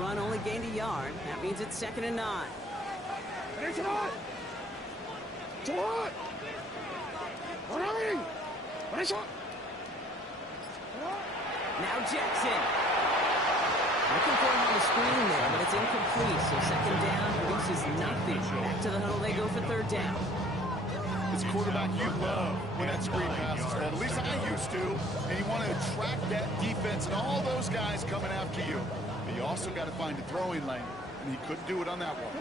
run only gained a yard. That means it's 2nd and 9. Now Jackson. Looking for him on the screen there, but it's incomplete. So 2nd down produces nothing. Back to the huddle they go for 3rd down. It's quarterback you love when that screen pass is called. At least I used to. And you want to attract that defense and all those guys coming after you. But you also got to find a throwing lane. And he couldn't do it on that one.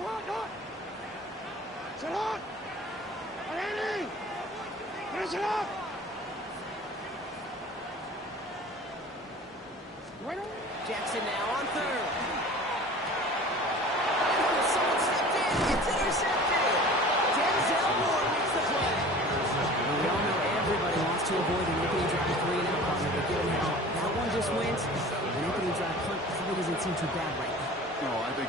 Jackson now on 3rd. Someone stepped in. It's intercepted. Denzel Moore makes the play. We all know everybody wants to avoid an opening drive 3-and-out partner, but given how that one just went, an opening drive punt probably doesn't seem too bad right now. No, I think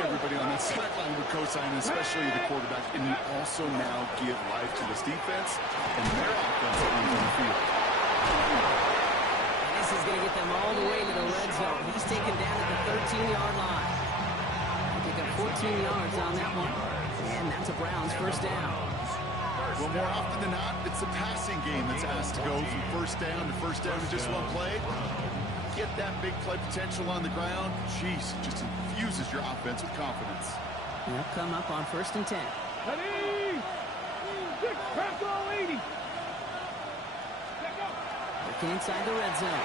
everybody on that sideline would co-sign, especially the quarterback. And you also now give life to this defense and their offense that runs on the field. This is going to get them all the way to the red zone. He's taken down at the 13-yard line. They pick up 14 yards on that one. And that's a Browns 1st down. Well, more often than not, it's the passing game that's asked to go from 1st down to 1st down with just one play. Get that big play potential on the ground. Jeez, just infuses your offense with confidence. They'll come up on 1st and 10. Looking inside the red zone.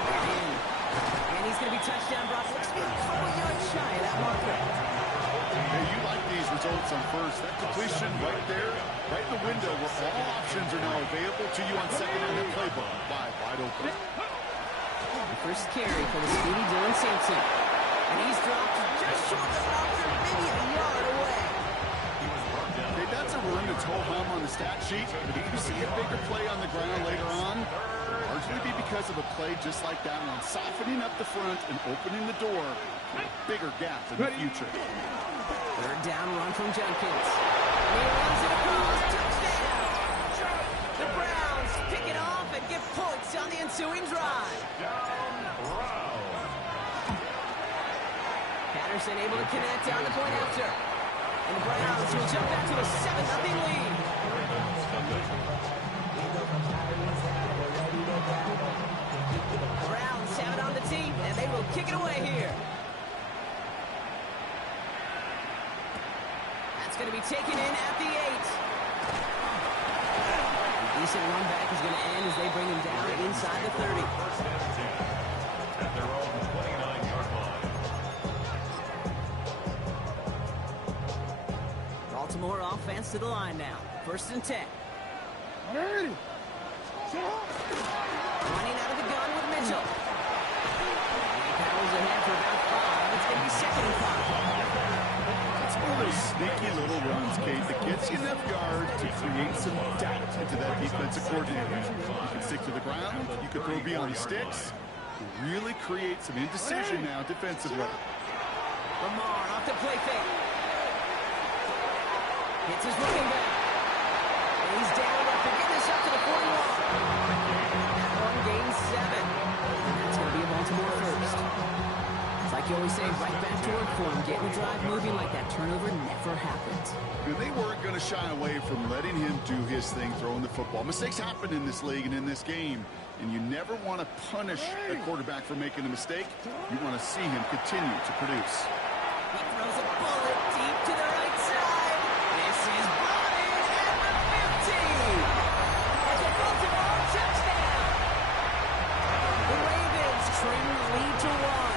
And he's going to be touchdown brought. Looks to be a couple yards shy of that marker. Hey, you like these results on 1st. That completion right there, right in the window where all options are now available to you on 2nd in that playbook. Wide open. The first carry for the speedy Dylan Sampson. And he's dropped just short of the marker, maybe a yard away. Hey, that's a run that's ho-hum on the stat sheet, but if you see a bigger play on the ground later on, largely be because of a play just like that one, softening up the front and opening the door for a bigger gap in the future. 3rd down run from Jenkins. And he runs it across. Touchdown! The Browns pick it off and get points on the ensuing drive. Patterson able to connect on the point after. And the Browns will jump back to a 7-0 lead. Browns have it on the tee, and they will kick it away here. That's going to be taken in at the 8. A decent run back is going to end as they bring him down inside the 30. At their own 29-yard line. Baltimore offense to the line now. 1st and 10. Running out of the gun with Mitchell. He powers ahead for about 5. It's going to be 2nd and 5. It's one of those sneaky little runs, Kate, that gets you enough yards to create some doubt into that defensive coordinator. You can stick to the ground. You can throw beyond the sticks. You really create some indecision now defensively. Lamar off the play fake. Hits his running back. And he's down after getting this up to the 41. That one gains 7. That's going to be a Baltimore 1st. It's like you always say, right back to work for him. Getting the drive moving like that turnover never happened. They weren't going to shy away from letting him do his thing, throwing the football. Mistakes happen in this league and in this game. And you never want to punish a quarterback for making a mistake. You want to see him continue to produce. He throws a bullet deep to the right side. This is brought in at the 50. It's a Baltimore touchdown. The Ravens trim the lead to 1.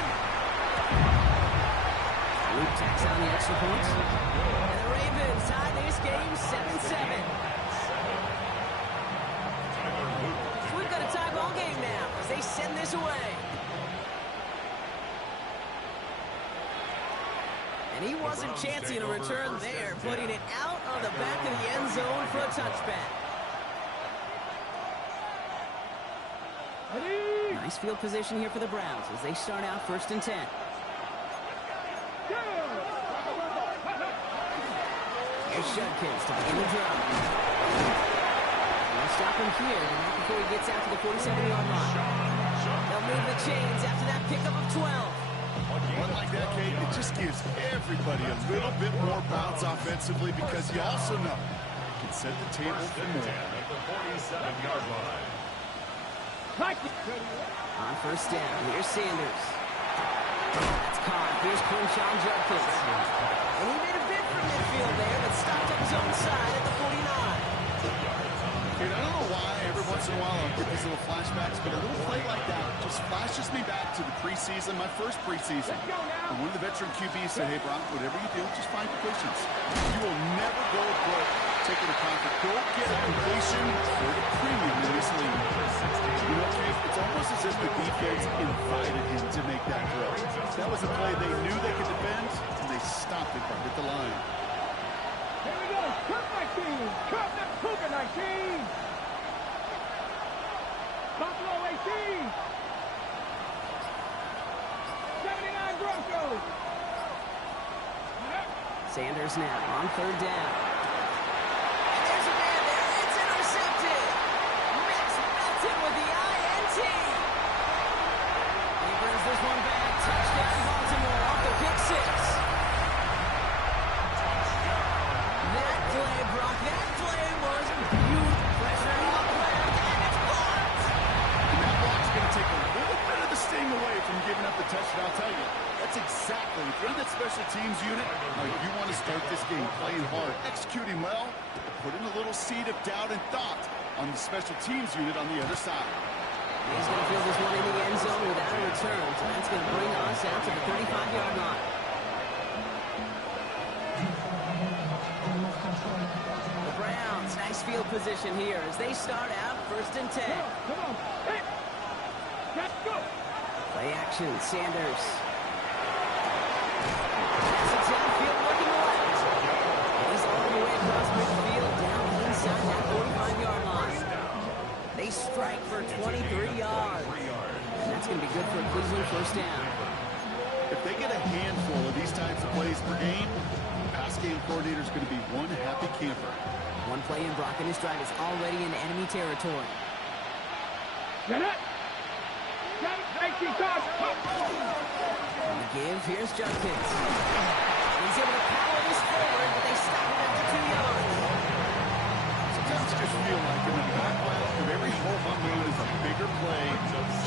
Luke tacks on the extra points. And the Ravens tie this game 7-7. So we've got a tie ball game now as they send this away. And he wasn't chancing a return there, putting it out on the back of the end zone for a touchback. Nice field position here for the Browns as they start out 1st and 10. Here's Judkins to begin the drive. They'll stop him here, but not before he gets out to the 47-yard line. They'll move the chains after that pickup of 12. One like that, Kate, it just gives everybody a little bit more bounce offensively because you also know it can set the table for more. At the 47-yard line. On first down, here's Sanders. That's caught. Here's Quinshon Judkins. And he made a bid for midfield there, but stopped at his own side at the 49. Dude, I don't know why every once in a while I'll get these little flashbacks, but a little play like that just flashes me back to the preseason, my first preseason. And one of the veteran QBs said, hey, Brock, whatever you do, just find completions. You will never go broke taking a profit. Go get a completion for the premium in this league. You know, Kate, it's almost as if the defense invited him to make that throw. That was a play they knew they could defend, and they stopped it right at the line. Here we go. Cut 19. Cut the Cougar 19. Buffalo 18. 79 Broncos. Sanders now on third down. And there's a man there. It's intercepted. Max Melton with the INT. He brings this one back. Touchdown Baltimore off the pick six. That play, Brock, that play was beautiful. Pressure on the left, and it's blocked. And that block's going to take a little bit of the sting away from giving up the touchdown. I'll tell you, that's exactly, if you're in that special teams unit, how you want to start this game, playing hard, executing well, putting a little seed of doubt and thought on the special teams unit on the other side. He's going to field this one in the end zone without a return, so that's going to bring us out to the 35-yard line. The Browns, nice field position here as they start out first and 10. Come on. Hey. Let's go. Play action, Sanders. Pass it downfield, looking left. He's all the way across midfield, down inside that 45-yard line. They strike for 23 yards. And that's going to be good for a Cleveland first down. If they get a handful of these types of plays per game, the pass game coordinator is going to be one happy camper. One play in, Brock, and his drive is already in enemy territory. Get it. Get it. Thank you, Todd. On the give, here's Judkins. He's able to power this forward, but they stop him after 2 yards. Sometimes I just feel like in the background of every whole home run is a bigger play.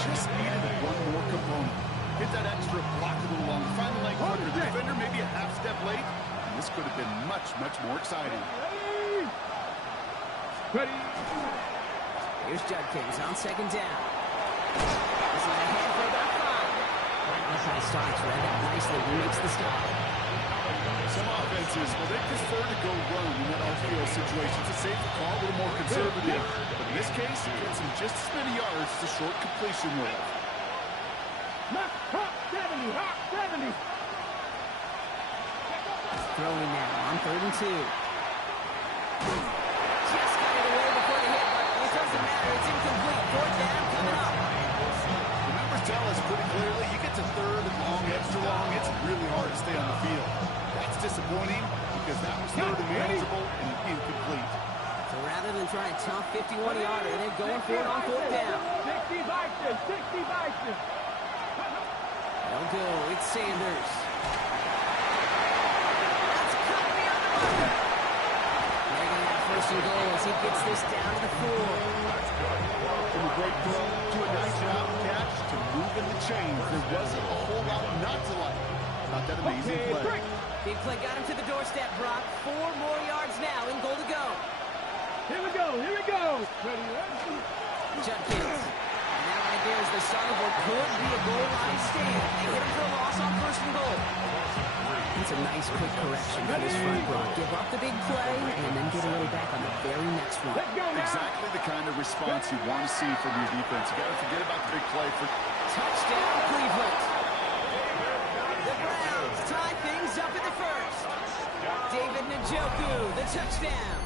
Just needed one more component. Hit that extra block a little longer. Find the lane quicker. The defender maybe a half step late. And this could have been much, much more exciting. Ready. Here's Judkins on second down. This is ahead for about 5. Outside starts, read that nicely. He makes the stop. Some offenses, well, they prefer to go run in that RPO situation. It's a safer call, a little more conservative. But in this case, it gets him just as many yards as a short completion will. Hot 70. Hot 70. Throwing now on third and 2. Just got it away before the hit, but it doesn't matter. It's incomplete. Fourth down coming up. The numbers tell us pretty clearly, you get to third and long, extra long, it's really hard to stay on the field. That's disappointing because that was third and manageable and incomplete. So rather than try a tough 51-yarder, they're going for it on fourth down. 60 Bison. 60 Bison. They'll go. It's Sanders. That's cut beyond the marker. They're going to have first and goal as he gets this down to the 4. From a great throw to a nice route catch to moving the chains. There wasn't a whole lot not to like about that amazing play. Big play got him to the doorstep, Brock. 4 more yards now in goal to go. Here we go. Here we go. Ready. Judkins. And that right there is the start of what could be a goal line stand. They hit him for a loss on first and goal. It's a nice quick correction for this front, Brock. Give up the big play and then get a little back on the very next one. Let's go now. Exactly the kind of response you want to see from your defense. You got to forget about the big play for Touchdown, Cleveland. The Browns tie things up in the first. David Njoku, the touchdown.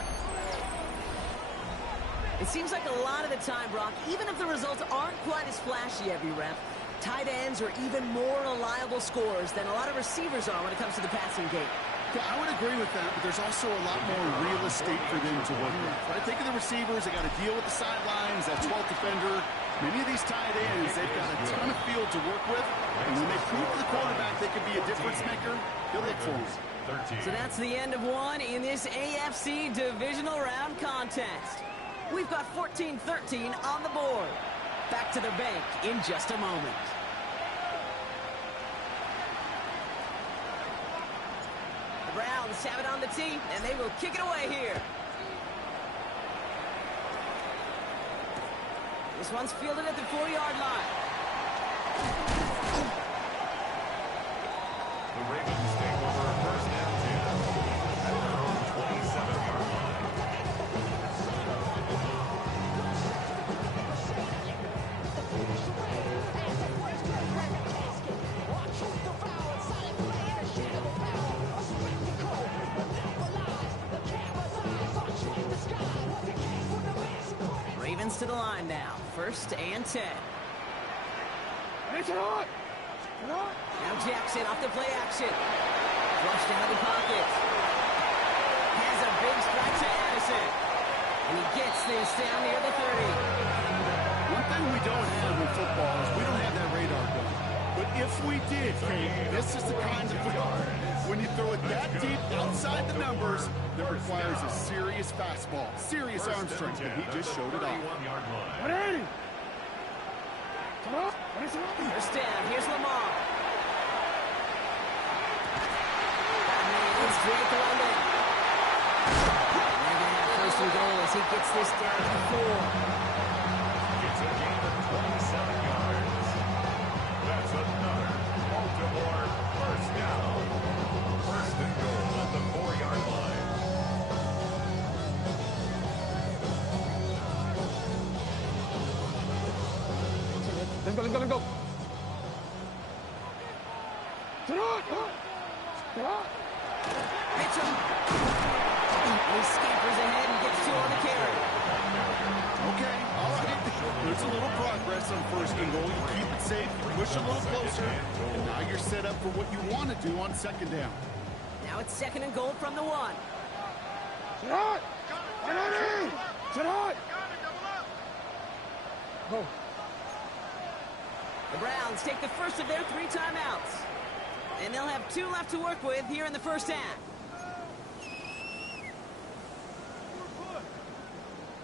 It seems like a lot of the time, Brock, even if the results aren't quite as flashy every rep, tight ends are even more reliable scorers than a lot of receivers are when it comes to the passing game. Yeah, I would agree with that, but there's also a lot more real estate for them to work with. Right? Think of the receivers. They got to deal with the sidelines, that 12th defender. Many of these tight ends, they've got a ton of field field to work with. And when they prove to the quarterback they can be a difference maker, he'll look for him. So that's the end of one in this AFC divisional round contest. We've got 14-13 on the board. Back to the bank in just a moment. The Browns have it on the tee, and they will kick it away here. This one's fielded at the 4-yard line. The Ravens take over first and 10 at their own 27-yard line. Ravens to the line now. First and 10. Now Jackson off the play action. Flushed out of the pocket. Has a big strike to Addison. And he gets this down near the 30. One thing we don't have in football is we don't have that radar gun. But if we did, Kate, this is the kind of yard. When you throw it that deep outside the numbers, that requires a serious fastball, serious arm strength, and he just showed it off. First down, here's Lamar. It's Drake London. And they're going to have first and goal as he gets this down to the 4. It's a gain of 27 yards. That's another Baltimore first down. First and goal at the 4-yard line. Let's go. Pitch him. He scampers ahead and gets 2 on the carry. Okay, all right. There's a little progress on first and goal. You keep it safe, push a little closer, and now you're set up for what you want to do on second down. Now it's second and goal from the 1. Go. The Browns take the first of their 3 timeouts. And they'll have 2 left to work with here in the first half.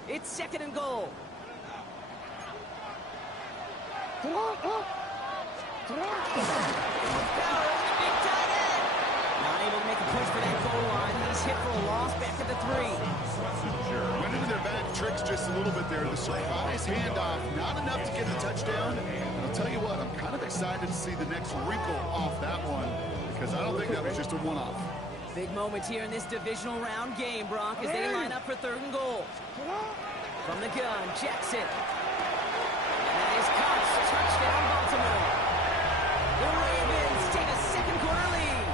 It's second and goal. Power, the big tight end. Not able to make a push for that goal line. He's hit for a loss back at the 3. Went into their back tricks just a little bit there. The surprise handoff, not enough to get the touchdown. And I'll tell you what, I'm kind of excited to see the next wrinkle off that one because I don't think that was just a one-off. Big moment here in this divisional round game, Brock, as they line up for third and goal. From the gun, Jackson. That is Cox. Touchdown, Baltimore. The Ravens take a second quarter lead.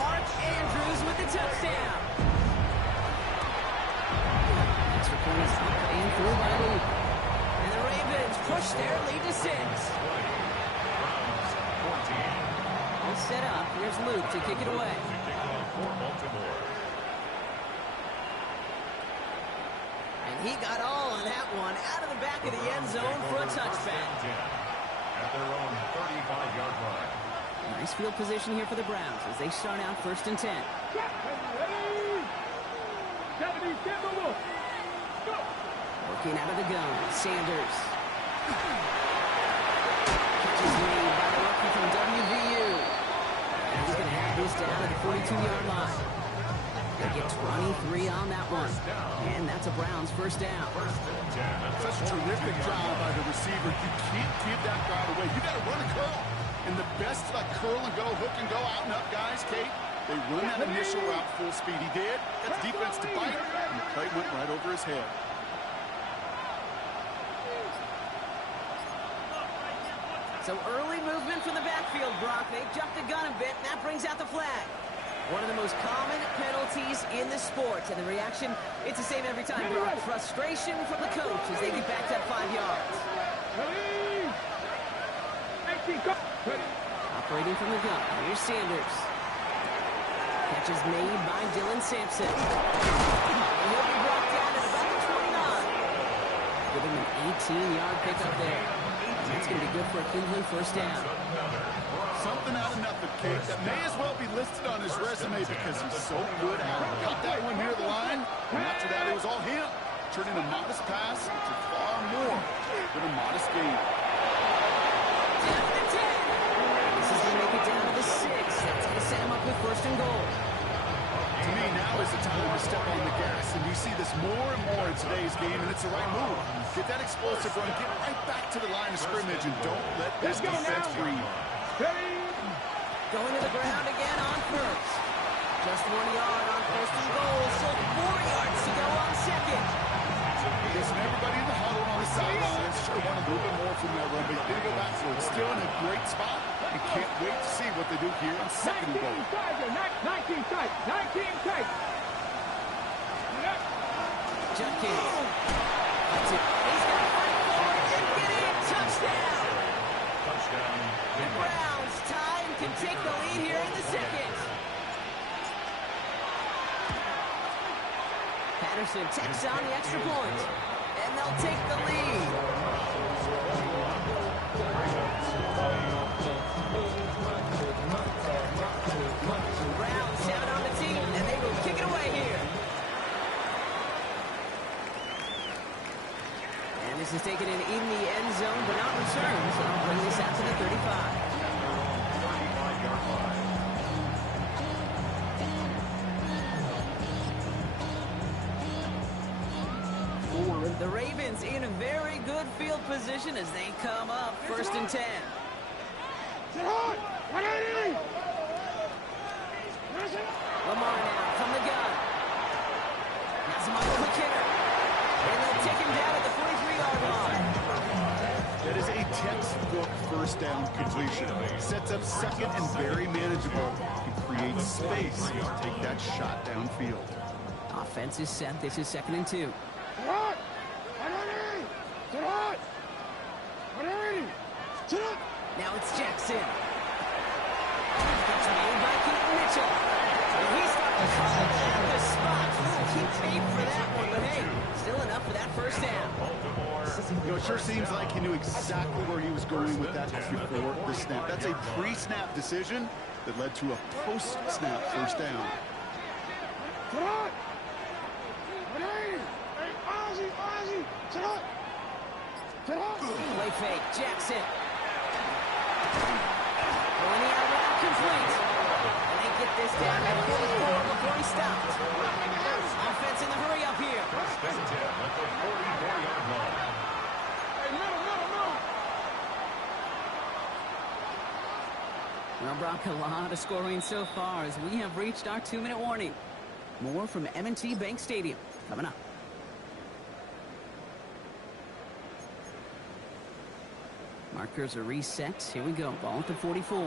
Mark Andrews with the touchdown. Extra points up and through by Luke. And the Ravens push their lead to 6. Browns 14. All set up. Here's Luke to kick it away. To kick off for Baltimore. And he got all on that one out of the back of the end zone for a touchback. At their own 35-yard line. Nice field position here for the Browns as they start out first and 10. Working out of the gun, Sanders. Catches made by the rookie from WVU. And he's going to have this down at the 42-yard line. They get 23 on that one. And that's a Browns first down. Such a terrific job by the receiver. You can't give that guy away. You got to run a curl. And the best like curl and go, hook and go, out and up guys, Kate, they run that initial route full speed. He did. Got the defense to bite, and the play went right over his head. So early movement from the backfield, Brock. They jumped the gun a bit, and that brings out the flag. One of the most common penalties in the sport. And the reaction, it's the same every time, Brock. Frustration from the coach as they get back to that 5 yards. Operating from the gun. Here's Sanders. Catch is made by Dylan Sampson. And he'll be brought down at about the 29. Giving an 18-yard pickup there. That's going to be good for a Cleveland first down. Something out of nothing, Kate. That may as well be listed on his resume because he's so good at it. Got that one near the line, and after that, it was all him. Turning a modest pass into far more than a modest gain. Down to the 10. This is going to make it down to the 6. That's going to set him up with first and goal. To me, now is the time to step on the gas, and you see this more and more in today's game, and it's the right move. Get that explosive run, get right back to the line of scrimmage, and don't let this defense breathe. Going to the ground again on first. Just 1 yard on first and goal, so 4 yards to go on second. Listen, everybody in the huddle on the sidelines sure want a little bit more from that run, but they go back, so it's still in a great spot. You can't wait to see what they do here on second and goal. 19 tight. 19 tight. Judkins. That's it. He's going to fight for it and get it. Touchdown. The Browns tie and can take the lead here in the second. Patterson takes on the extra point, and they'll take the lead. Browns have it on the team, and they will kick it away here. And this is taken in the end zone, but not returned, so they'll bring this out to the 35. The Ravens in a very good field position as they come up first and 10. Lamar now from the gun. That's Michael McKinnon. And they'll take him down at the 43-yard line. That is a textbook first down completion. Sets up second and very manageable. It creates space to take that shot downfield. Offense is set. This is 2nd and 2. Now it's Jackson. It's made by Keaton Mitchell. And he's got the ball at the spot. He paid for that one, but hey, still enough for that first down. You know, it sure seems like he knew exactly where he was going with that before the snap. That's a pre-snap decision that led to a post-snap first down. Play fake, Jackson. Going the out route complete. And they get this down at 44 before he stopped. Offense in the hurry up here. First and 10 at the 44-yard line. Well, Brock, a lot of scoring so far as we have reached our 2-minute warning. More from M&T Bank Stadium coming up. Markers are reset. Here we go. Ball at the 44.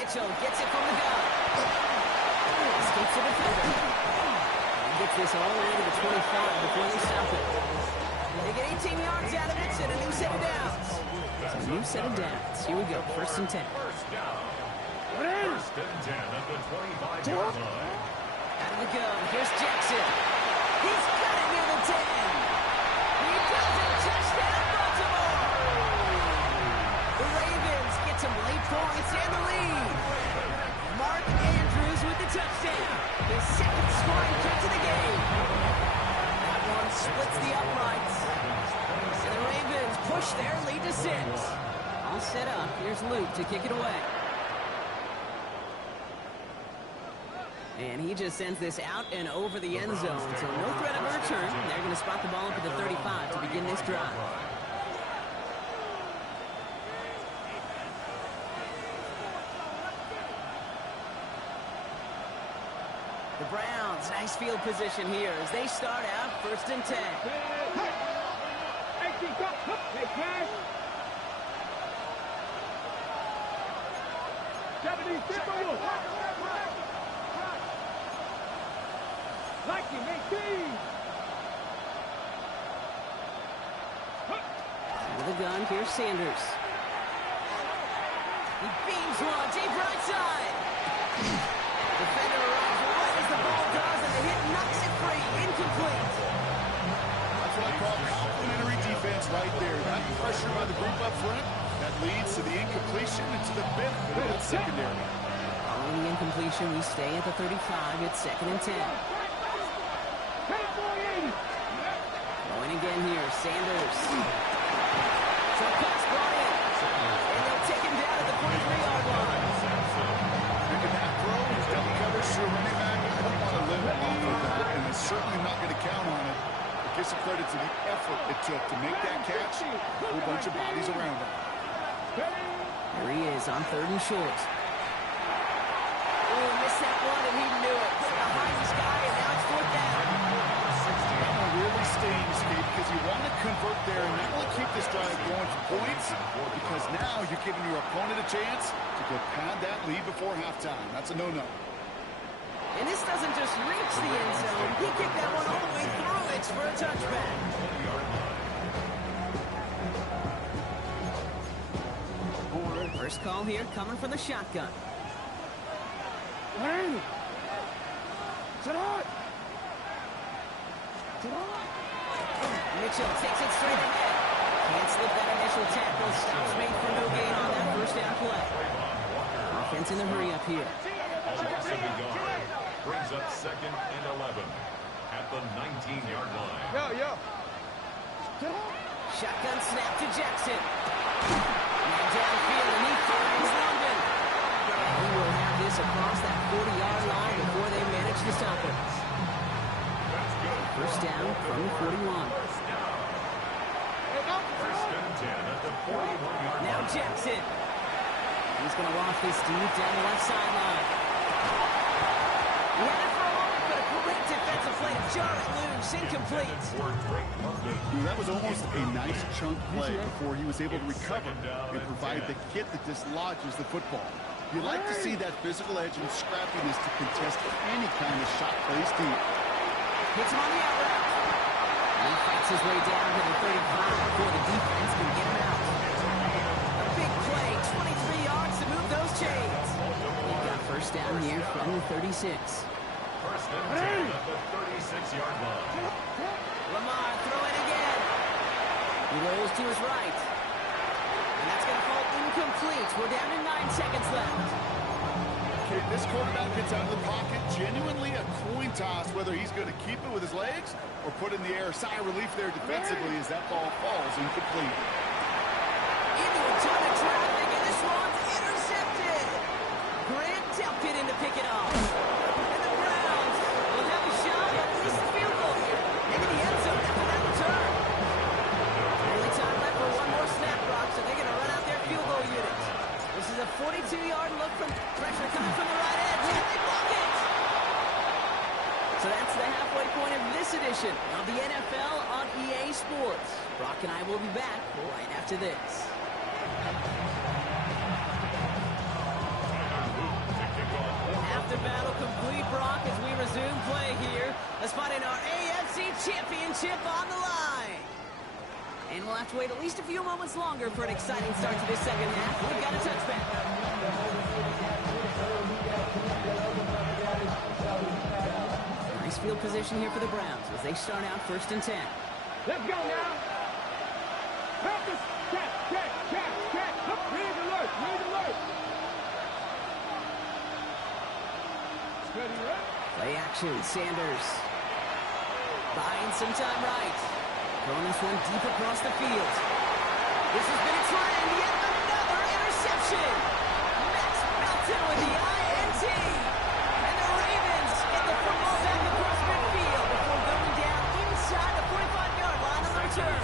Mitchell gets it from the gun. Escapes the defender. And gets this all the way to the 25 before they stop it. They get 18 yards out of it and a new set of downs. So a new set of downs. Here we go. First and 10. First down. First and 10 at the 25-yard line. Out of the gun. Here's Jackson. He's got it near the 10. He does it. Touchdown, Baltimore. The Ravens get some late points and the lead. Mark Andrews with the touchdown. His second scoring kick to the game. That one splits the uprights. And the Ravens push their lead to 6. All set up. Here's Luke to kick it away. And he just sends this out and over the end zone. So no threat of a return. They're going to spot the ball up at the 35 to begin this drive. The Browns, nice field position here as they start out first and 10. With a gun, here's Sanders. He beams one, deep right side. Defender arrives right as the ball does, and the hit knocks it free. Incomplete. what I call complimentary defense right there. That pressure by the group up front, that leads to the incompletion and to the benefit of that secondary. Following the incompletion, we stay at the 35. It's 2nd and 10. Going again here, Sanders. So pass brought in. And they'll take him down at the 43-yard line. Making that throw, he's double coverage to a running back. I don't want to live off of that, and I'm certainly not going to count on it. But give some credit to the effort it took to make that catch. A whole bunch of bodies around him. There he is on 3rd and short. Oh, missed that one, and he knew it. Behind this guy, and now it's 4th down. That one really stings, Kate, because you want to convert there and not only keep this drive going for points, because now you're giving your opponent a chance to go pad that lead before halftime. That's a no-no. And this doesn't just reach the end zone. He kicked that one all the way through it for a touchback. First call here coming from the shotgun. Mitchell takes it straight ahead. Can't slip that initial tackle. Stops made for no gain on that first down play. Offense in the hurry up here. A loss of a yard. Brings up 2nd and 11 at the 19-yard line. Shotgun snap to Jackson. Now downfield, and he finds London. And he will have this across that 40-yard line before they manage to stop it. First down from the 41. First and 10 at the 41-yard line. Now Jackson. He's going to walk this deep down the left sideline. He had it for a moment, but a great defensive play to jar it loose. Incomplete. That was almost a nice chunk play before he was able to recover and provide the hit that dislodges the football. You like to see that physical edge and scrappiness to contest any kind of shot plays deep. Hits him on the out route. He fights his way down to the 35 before the defense can get him out. A big play, 23 yards to move those chains. He got first down here from the 36. First and 10 at the 36-yard line. Lamar throwing again. He rolls to his right. And that's going to fall incomplete. We're down to 9 seconds left. Okay, this quarterback gets out of the pocket, genuinely a coin toss whether he's going to keep it with his legs or put in the air. Sigh of relief there defensively as that ball falls incomplete. Into a ton of traffic, and this one's intercepted. Grant tempted in to pick it off. And the Browns will have a shot at least a field goal here. Into the end zone after that return. Only time left for one more snap, Brock, so they're going to run out their field goal unit. This is a 42-yard look from pressure coming from the right edge. And they block it! So that's the halfway point of this edition of the NFL on EA Sports. Brock and I will be back right after this. After battle complete, Brock, as we resume play here. Let's find in our AFC Championship on the line. And we'll have to wait at least a few moments longer for an exciting start to this second half. We've got a touchback. Nice field position here for the Browns as they start out 1st and 10. Let's go now. Practice. Check. Read alert. Steady, right? Play action, Sanders. Buying some time right. Throwing this one deep across the field. This has been a trend. Yet another interception. Max Melton with the INT. And the Ravens get the football back across midfield before going down inside the 45-yard line on the return.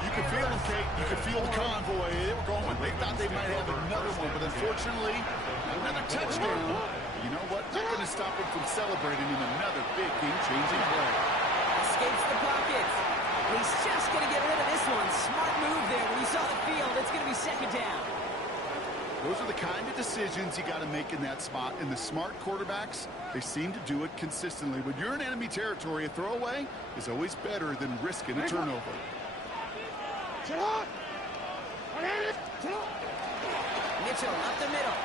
You can feel them, Kate. You can feel the convoy. They were going. They thought they might have another one, but unfortunately, another touchdown. You know what? Not going to stop them from celebrating in another big game-changing play. Escapes the pocket. He's just going to get rid of this one. Smart move there. When you saw the field, it's going to be 2nd down. Those are the kind of decisions you got to make in that spot. And the smart quarterbacks, they seem to do it consistently. When you're in enemy territory, a throwaway is always better than risking a turnover. Mitchell up the middle.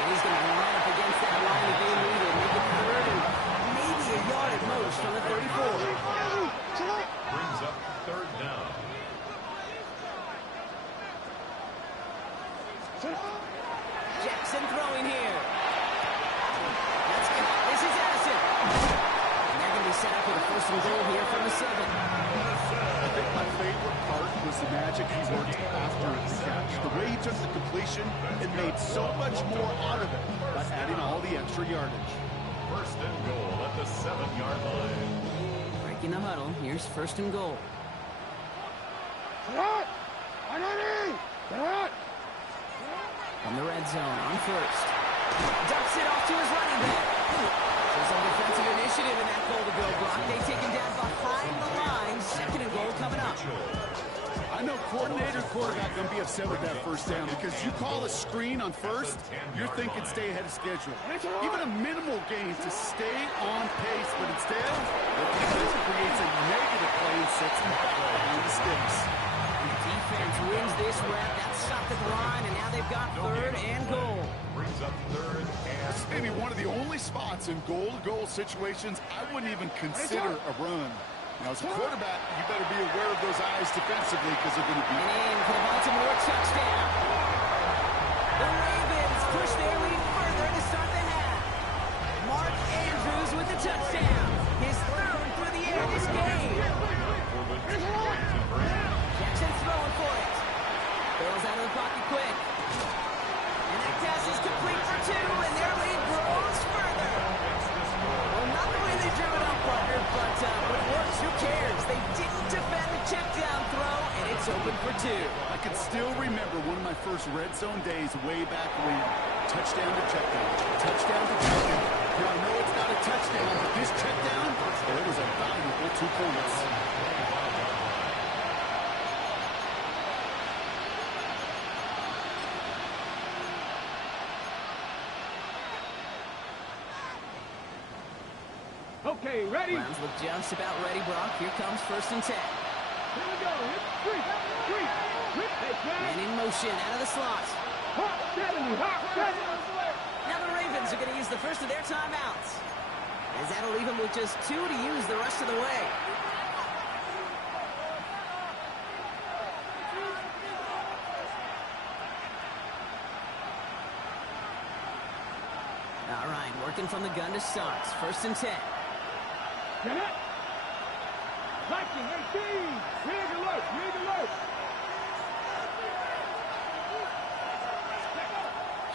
And he's going to line up against that line if they need it. Make it 3rd and maybe a yard at most from the 34. Brings up third down. Jackson throwing here. Let's go. This is Addison. And they're going to be set up with a first and goal here from the 7. I think my favorite part was the magic he worked after the catch. The way he took the completion and made so much more out of it by adding all the extra yardage. First and goal at the 7-yard line. Breaking the huddle. Here's first and goal. From the red zone on first. Ducks it off to his running back. So some defensive initiative in that goal to go, Brock. They take him down behind the line. Second and goal coming up. I know coordinator, quarterback going to be upset with that first down because you call a screen on first, you're thinking stay ahead of schedule. Even a minimal gain to stay on pace, but instead, the defense creates a negative play and sets them back behind the sticks. The defense wins this rep. That's stopped at the line, and now they've got third and goal. Brings up third and This may be one of the only spots in goal-to-goal situations I wouldn't even consider a run. Now, as a quarterback, you better be aware of those eyes defensively because they're going to be... And in for the Baltimore touchdown. The Ravens push their lead further to start the half. Mark Andrews with the touchdown. His third through the air this game. Jackson throwing for it. Throws out of the pocket quick. And that pass is complete for 2, and their lead grows further. Well, not the way they drew it up, partner, but it works. Who cares? They didn't defend the check down throw, and it's open for 2. I can still remember one of my first red zone days way back when. Touchdown to checkdown. Touchdown to checkdown. Now, I know it's not a touchdown, but this checkdown, well, it was a valuable 2 points. Okay, ready? Browns look just about ready, Brock. Here comes first and 10. Here we go. Three. Man in motion out of the slot. Hot 70. Now the Ravens are going to use the first of their timeouts. As that'll leave them with just 2 to use the rest of the way. All right, working from the gun to start. First and 10. Get it. Viking 18. Rig alert.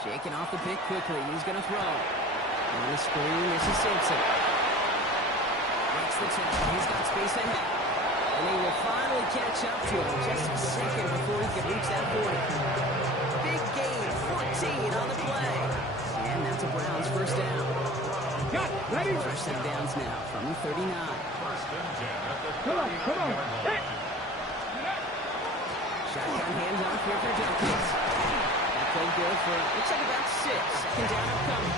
Shaking off the pick quickly. He's going to throw. On the screen, this is Simpson. Breaks the tackle. He's got space ahead. And he will finally catch up to him just a second before he can reach that 40. Big gain, 14 on the play. And that's a Browns first down. Got it. Ready? First set downs now from the 39. first and 10 at the Come on. 39-yard line. Shotgun hands off here for Jenkins. That played good for, looks like about 6. Second down upcoming.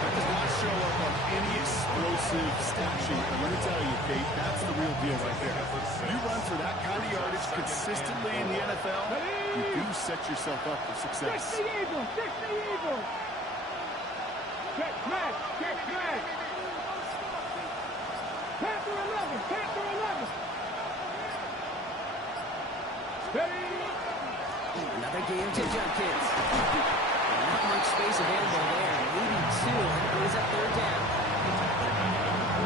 That does not show up on any explosive stat sheet. I'm going to tell you, Kate, that's the real deal right there. You run for that kind of yardage consistently in the NFL, you do set yourself up for success. 60 Eagles. Get smash. Panther 11. Steady. Another game to Jenkins. Not much space available there. Maybe 2. And it goes up third down.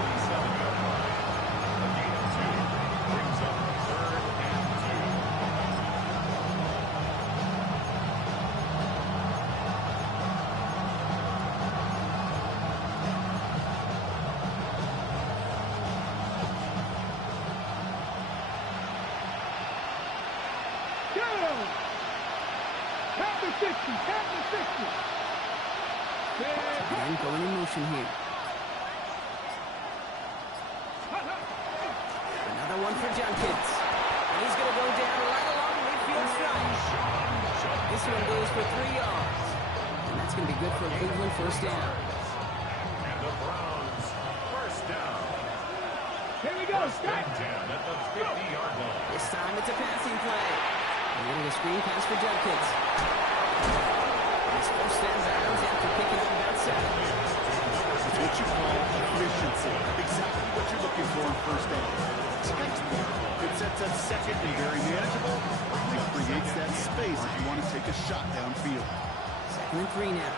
47-yard line. A gain of 2 brings up third and 2. Panther 60. And going in motion here. Another one for Jenkins. And he's going to go down right along the midfield stripe. This one goes for 3 yards. And that's going to be good for Cleveland first down. And the Browns first down. Here we go. First and 10 at the 50-yard line. This time it's a passing play. And getting a screen pass for Jenkins. His first down bounds after picking up about 7. It's what you call a efficiency. Exactly what you're looking for in first down. Textbook. It sets up second and very manageable. It creates that space if you want to take a shot downfield. 2nd and 3 now.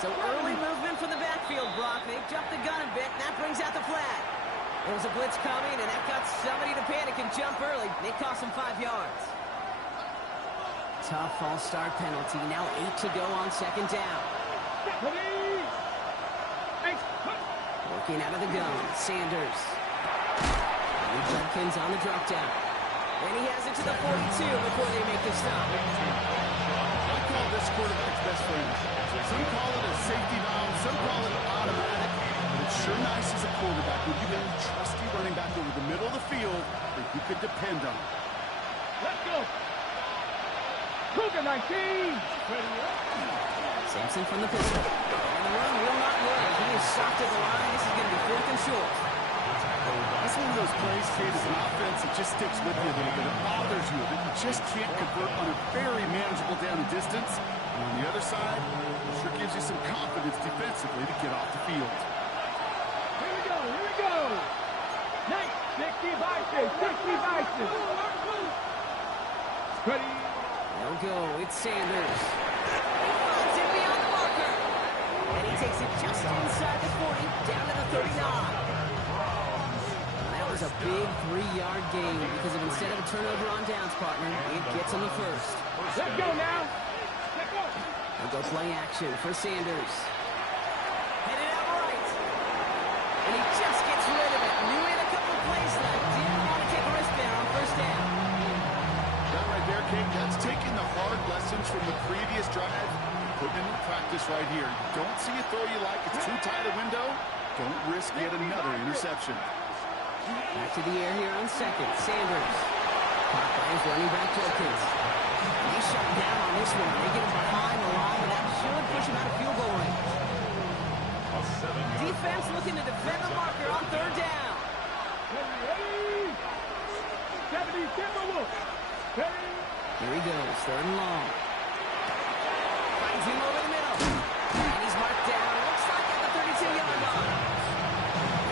So early movement from the backfield, Brock. They jumped the gun a bit, and that brings out the flag. There was a blitz coming, and that got somebody to panic and jump early. They cost them 5 yards. Tough false start penalty. Now 8 to go on 2nd down. Working out of the gun. Sanders. And Judkins on the drop down. And he has it to the 42 before they make the stop. I call this quarterback's best friend. Some call it a safety valve, some call it automatic. But it's sure nice as a quarterback when you get a trusty running back over the middle of the field that you can depend on. Let's go. Cougar 19. Sampson from the pistol. And the run will not work. He is soft at the line. This is going to be 4th and short. That's one of those plays, Kate, as an offense, it just sticks with you a little bit. It bothers you that you just can't convert on a very manageable down and distance. And on the other side, it sure gives you some confidence defensively to get off the field. Here we go. Here we go. Nice. 60 vices. 60 vices. Ready. No go. It's Sanders. He finds it beyond the marker. And he takes it just inside the 40, down to the 39. That was a big 3-yard gain because of instead of a turnover on downs, partner, it gets him the first. Let's go now. Let's go. They'll go play action for Sanders. Headed out right. And he just gets rid of it. Knew he had a couple of plays left. Didn't want to take a risk there on 1st down. That right there, Kate, that's taking the hard lessons from the previous drive, putting it into practice right here. You don't see a throw you like, it's too tight a window, don't risk yet another interception. Back to the air here on 2nd. Sanders. Caught by his running back Judkins. And he's shut down on this one. They get him behind the line, and that should push him out of field goal range. Defense looking to defend the marker on 3rd down. 70 Timberwolves. Here he goes, 3rd and long. Finds him over the middle. And he's marked down. Looks like at the 32-yard line.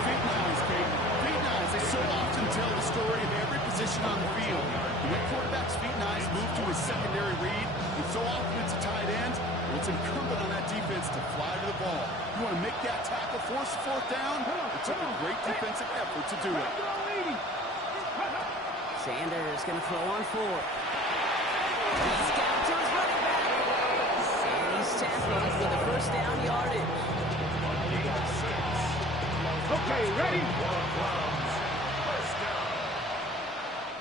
Big knives, Kate. Big knives, they so often tell the story of every position on the field. And when quarterback's feet knives move to his secondary read, and so often it's a tight end, well, it's incumbent on that defense to fly to the ball. You want to make that tackle, force the 4th down? It took a great defensive effort to do it. Sanders going to throw on 4th. He's got to his running back. And he's tackled for the 1st down yardage. Okay, ready?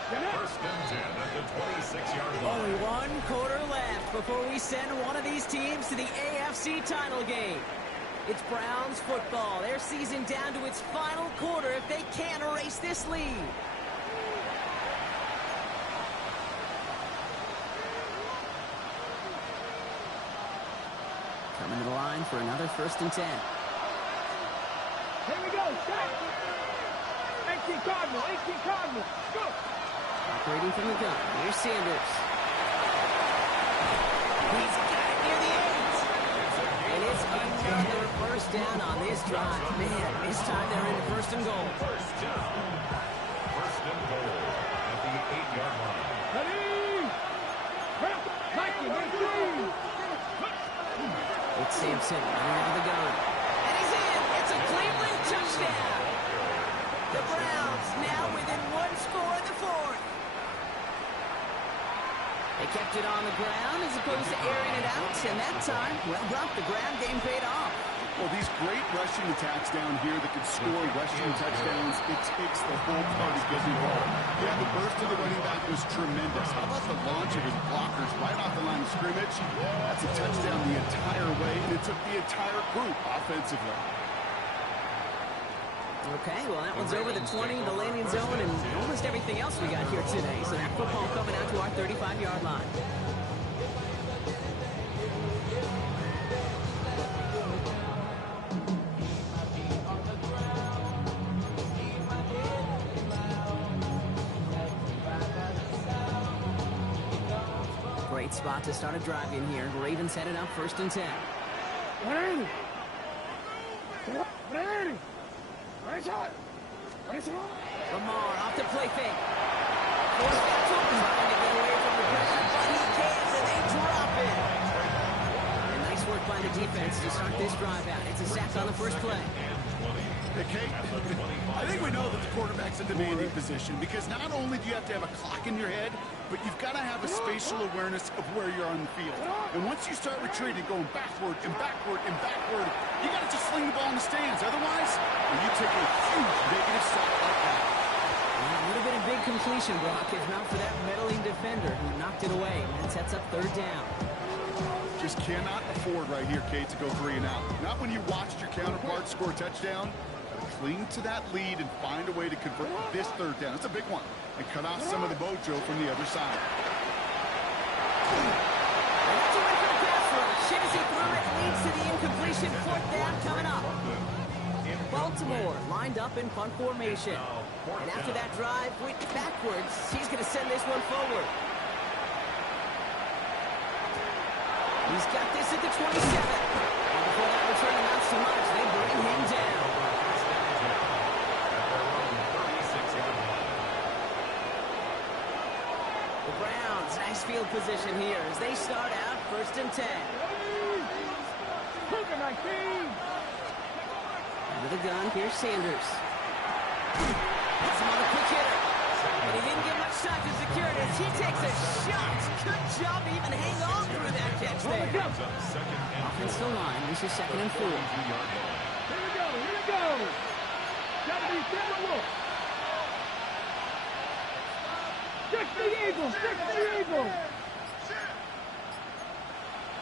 First and 10 at the 26-yard line. Only 1 quarter left before we send one of these teams to the AFC title game. It's Browns football. Their season down to its final quarter if they can't erase this lead. Coming to the line for another 1st and 10. Here we go. Shot. 18 Cardinal. 18 Cardinal. Go. Operating from the gun. Here's Sanders. He's got it near the 8. And it's another 1st down on this drive. Man, this time they're into 1st and goal. First down. 1st and goal at the 8-yard line. Ready. Mikey, 19. It's Sampson running out of the gun. And he's in. It's a Cleveland touchdown. The Browns now within 1 score in the 4th. They kept it on the ground as opposed to airing it out. And that time, well, Brock, the ground game paid off. Well, these great rushing attacks down here that can score rushing touchdowns, it takes the whole party getting involved. Yeah, the burst of the running back was tremendous. How about the launch of his blockers right off the line of scrimmage? That's a touchdown the entire way, and it took the entire group offensively. Okay, well, that one's over the 20, the landing zone, and almost everything else we got here today. So that football coming out to our 35-yard line. spot to start a drive in here. Ravens headed up 1st and 10. Lamar off the play fake. Forced that to him, trying to get away from the pressure, but he can't, and they drop it. And nice work by the defense to start this drive out. It's a sack on the first play. Hey, Kate, I think we know that the quarterback's a demanding position because not only do you have to have a clock in your head, but you've got to have a spatial awareness of where you're on the field. And once you start retreating, going backward and backward and backward, you got to just sling the ball in the stands. Otherwise, you take a huge negative sack like that. A little bit of big completion, Brock, if not for that meddling defender who knocked it away. And sets up 3rd down. Just cannot afford right here, Kate, to go 3 and out. Not when you watched your counterpart score a touchdown. Cling to that lead and find a way to convert this 3rd down. It's a big one. And cut off some of the mojo from the other side. That's a win for the pass rush. Shinsey threw it, leads to the incompletion. 4th down coming up. Baltimore lined up in punt formation. And after that drive went backwards, he's going to send this one forward. He's got this at the 27. And before that return amounts to much, they bring him down. The Browns, nice field position here as they start out 1st and 10. Under the gun, here's Sanders. Has him on the quick hitter. And he didn't get much time to secure it as he takes a shot. Good job to even hang on through that catch there. Offensive line, this is 2nd and 4. Here we go. Got to be Wolf. Stick the Eagles.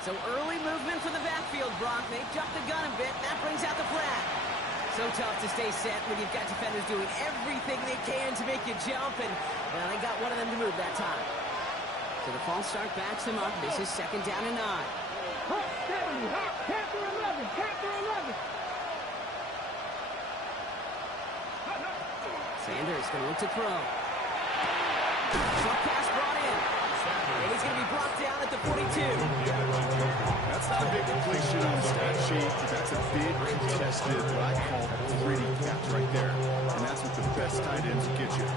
So early movement for the backfield, Brock. They jumped the gun a bit. That brings out the flag. So tough to stay set when you've got defenders doing everything they can to make you jump, and, well, they got one of them to move that time. So the false start backs them up. This is 2nd down and 9. Panther 11. Sanders going to look to throw. Short pass brought in. And he's going to be brought down at the 42. That's not a big completion on the stat sheet, but that's a big contested, what I call gritty catch right there. And that's what the best tight ends will get you.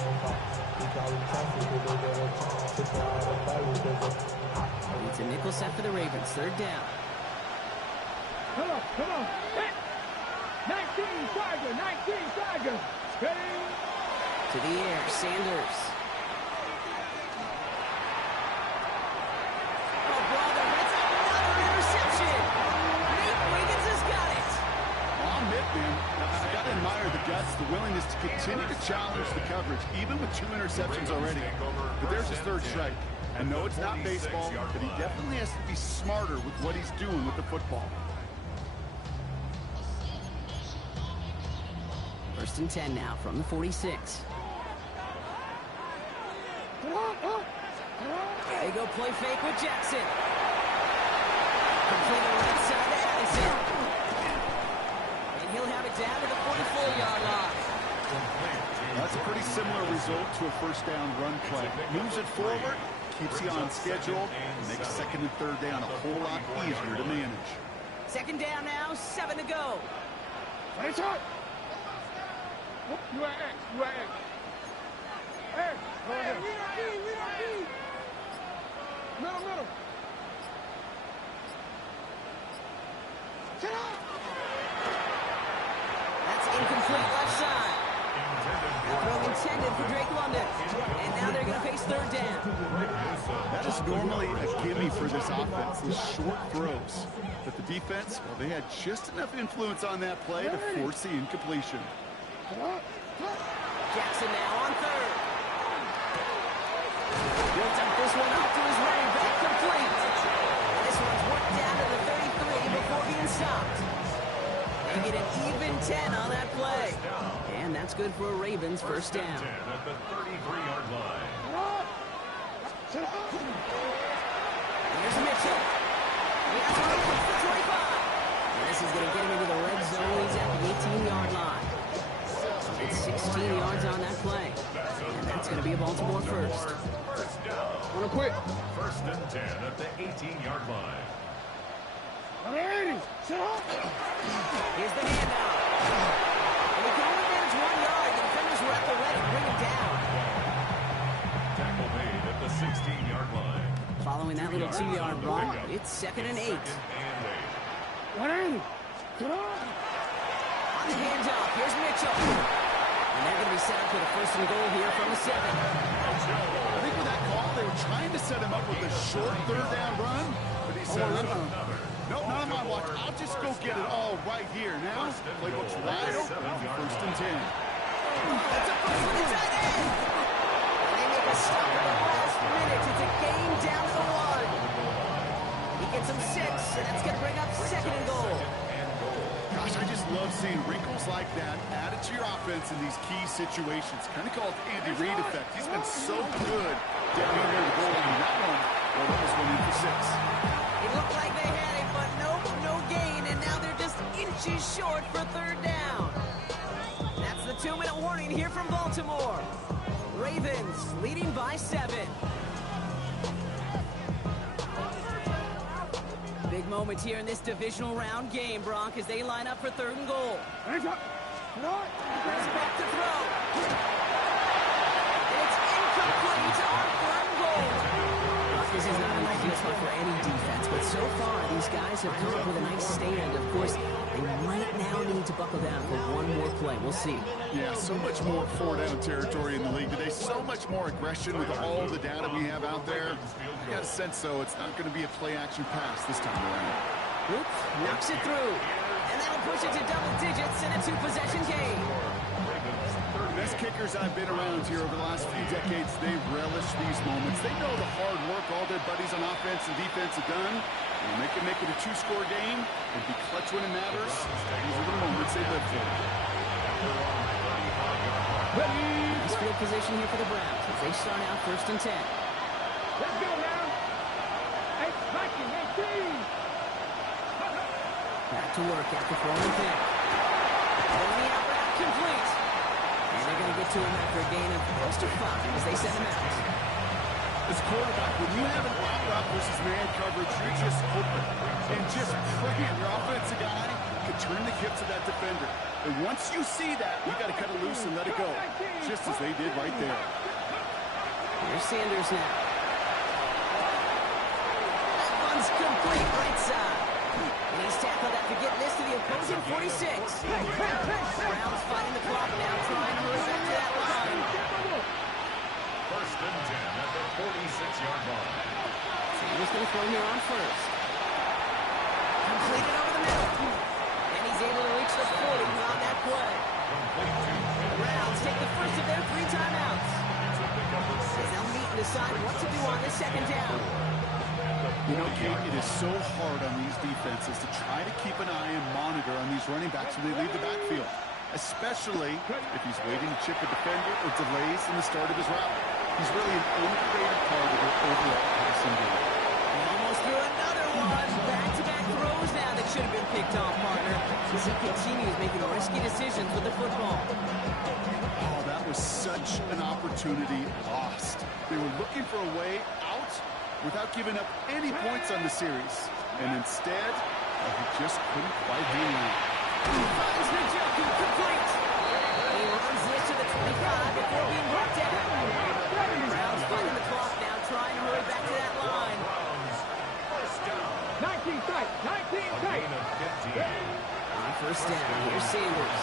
It's a nickel set for the Ravens. 3rd down. Come on. 19 Tiger. Ready? To the air, Sanders. Oh, brother, that's another interception. Nate Wiggins has got it. Well, I'm Mitt, man. I got to admire the guts, the willingness to continue to challenge the coverage, even with 2 interceptions already. But there's his 3rd strike. I know it's not baseball, but he definitely has to be smarter with what he's doing with the football. 1st and 10 now from the 46. They go play fake with Jackson. Complete the right side to Addison. And he'll have it down to the 44-yard line. That's a pretty similar result to a 1st down run play. Moves it forward, keeps you on schedule, and makes 2nd and 3rd down a whole lot easier to manage. 2nd down now, 7 to go. It's hot. You are X. Hey, we don't need. Middle. Sit up. That's incomplete left side. Throw intended for Drake London. And now they're going to face 3rd down. That is normally a gimme for this offense, these short throws. But the defense, well, they had just enough influence on that play to force the incompletion. Jackson now on 3rd. Built up this one up to his running back, complete. And this one's worked down to the 33 before being stopped. They get an even 10 on that play. And that's good for a Ravens 1st down. At the 33-yard line. Here's Mitchell. He has room for the 25. And this is going to get him into the red zone. He's at the 18-yard line. It's 16 yards on that play. And that's going to be a Baltimore 1st. On a Go quick. First and 10 at the 18-yard line. Ready, set up. Here's the handoff. And he can only manage 1 yard. The defenders were at the ready. Bring him down. Tackle made at the 16-yard line. Following that little 2-yard run, it's 2nd and 8. 180. Set up. On the handoff, here's Mitchell. And they're going to be set up for the 1st and goal here from the 7. I think with that call, they were trying to set him up with a short 3rd down run, but he said, no, not on my watch. I'll just go get it all right here. Now, playbook's wide open for 1st and 10. That's a push for the tight end. And they make a stop at the last minute. It's a game down to the 1. He gets him 6, and that's going to bring up 2nd and goal. Gosh, I just love seeing wrinkles like that added to your offense in these key situations. Kind of called the Andy Reid effect. He's been so good down here near the goal line. That one, well, almost went in for 6. It looked like they had it, but nope, no gain, and now they're just inches short for 3rd down. That's the 2-minute warning here from Baltimore. Ravens leading by 7. Big moment here in this divisional round game, Bronk, as they line up for 3rd and goal. Hands up. Set up. He's back to throw. And it's incomplete on 3rd and goal. This is not an ideal spot for any defense, but so far these guys have come up with a nice stand. Of course, they might now need to buckle down for one more play. We'll see. Yeah, so much more 4-down territory in the league today. So much more aggression with all the data we have out there. I got a sense, though, it's not going to be a play-action pass this time around. Whoop, knocks it through. And that'll push it to double digits in a 2-possession game. The best kickers I've been around here over the last few decades, they relish these moments. They know the hard work all their buddies on offense and defense have done. And they can make it a 2-score game and be clutch when it matters. These are the moments they live for. Nice field position here for the Browns as they start out 1st and 10. Let's go now. Hey, Viking, 18. Back to work after throwing the pick. Throwing the out route complete. And they're going to get to him after a gain of close to 5 as they send him out. As quarterback, when you have an out route versus man coverage, you're just open and just praying your offensive guy can turn the hips of that defender. And once you see that, you got to cut it loose and let it go, just as they did right there. Here's Sanders now. That one's complete right side. And he's tackled after getting this to the opposing 46. Browns fighting the clock now, trying to move back to that line. 1st and 10 at the 46-yard line. Sanders going to throw here on 1st. Completed over the middle. And he's able to reach the 40 on that play. The Browns take the first of their 3 timeouts. As they'll meet and decide what to do on this 2nd down. You know, Kate, it is so hard on these defenses to try to keep an eye and monitor on these running backs when they leave the backfield, especially if he's waiting to chip a defender or delays in the start of his route. He's really an underrated part of their overall passing game. He almost threw another one. Back-to-back throws now that should have been picked off, partner. As he continues making risky decisions with the football. Oh, that was such an opportunity lost. They were looking for a way out without giving up any points on the series. And instead, he just couldn't quite hang on. He finds the joke complete. He runs this to the 25 before being brought down. Browns fighting the clock now, trying to hurry back to that line. 19 tight, 19 tight. On 1st down, here's Sanders.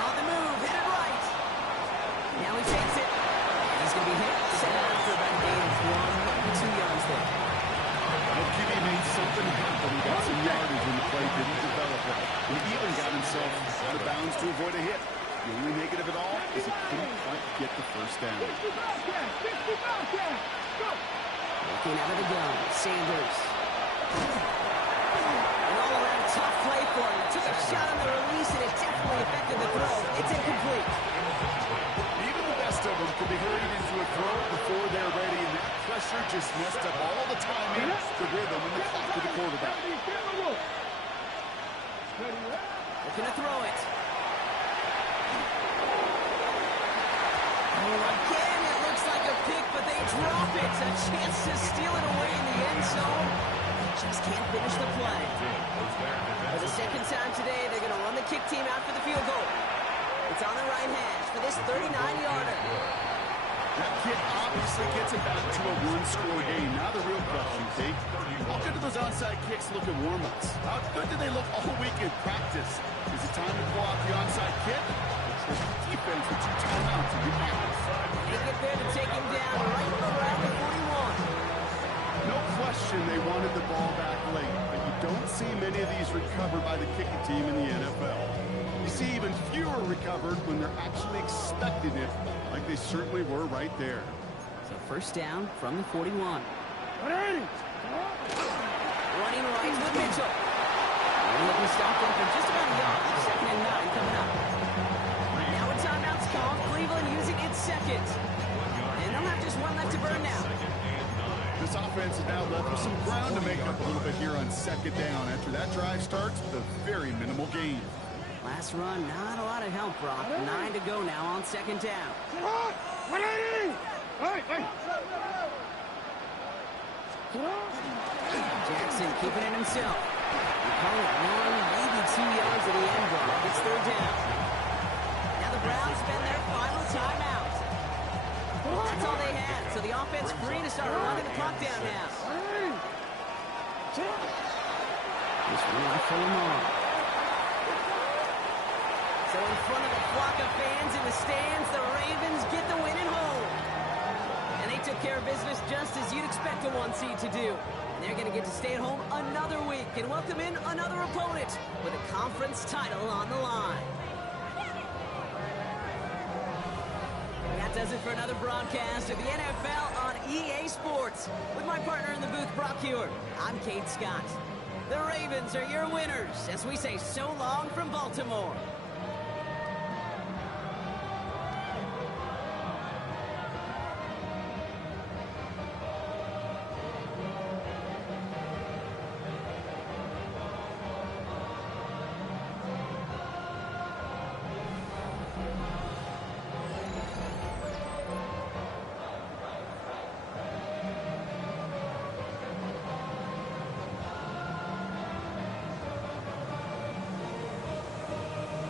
On the move, hit it right. Now he takes it. And he's going to be hit. Set out for about a gain of 1 to 2 yards there. QB made something happen. He got some yardage when the play didn't develop right. He even got himself out of bounds to avoid a hit. The only negative of it all is he couldn't quite get the 1st down. 65 down. Go. Looking out of the gun, Sanders. An all-around tough play for him. Took a shot on the release, and it definitely affected the throw. It's incomplete. Even the best of them can be hurried into a throw before they're ready, and that pressure just messed up all the timing, the rhythm, and the clock to the quarterback. Looking to throw it. Oh, again, it looks like a pick, but they drop it. A chance to steal it away in the end zone. Just can't finish the play. For the second time today, they're going to run the kick team out for the field goal. It's on the right hash for this 39-yarder. That kick obviously gets him back to a one-score game. Now the real question, Kate, how good do those onside kicks look in warm-ups? How good do they look all week in practice? Is it time to pull out the onside kick? It's the defense with 2 timeouts to get back. They get there to take him down right around the 41. No question they wanted the ball back late, but you don't see many of these recovered by the kicking team in the NFL. You see even fewer recovered when they're actually expecting it, like they certainly were right there. So first down from the 41. Running right with Mitchell. Looking stop them for just about a yard. 2nd and 9 coming up. Now a timeout's called. Cleveland using its second. And they'll have just one left to burn now. This offense is now left with some ground to make up a little bit here on 2nd down after that drive starts with a very minimal gain. Last run, not a lot of help, Brock. 9 to go now on 2nd down. Jackson keeping it himself. We call it 1, maybe 2 yards at the end, Brock. It's 3rd down. Now the Browns spend their final timeout. That's all they had, so the offense free to start running the clock down now. Just one for Lamar. So in front of a flock of fans in the stands, the Ravens get the win at home. And they took care of business just as you'd expect a 1 seed to do. And they're going to get to stay at home another week and welcome in another opponent with a conference title on the line. That does it for another broadcast of the NFL on EA Sports. With my partner in the booth, Brock Hewer, I'm Kate Scott. The Ravens are your winners as we say so long from Baltimore.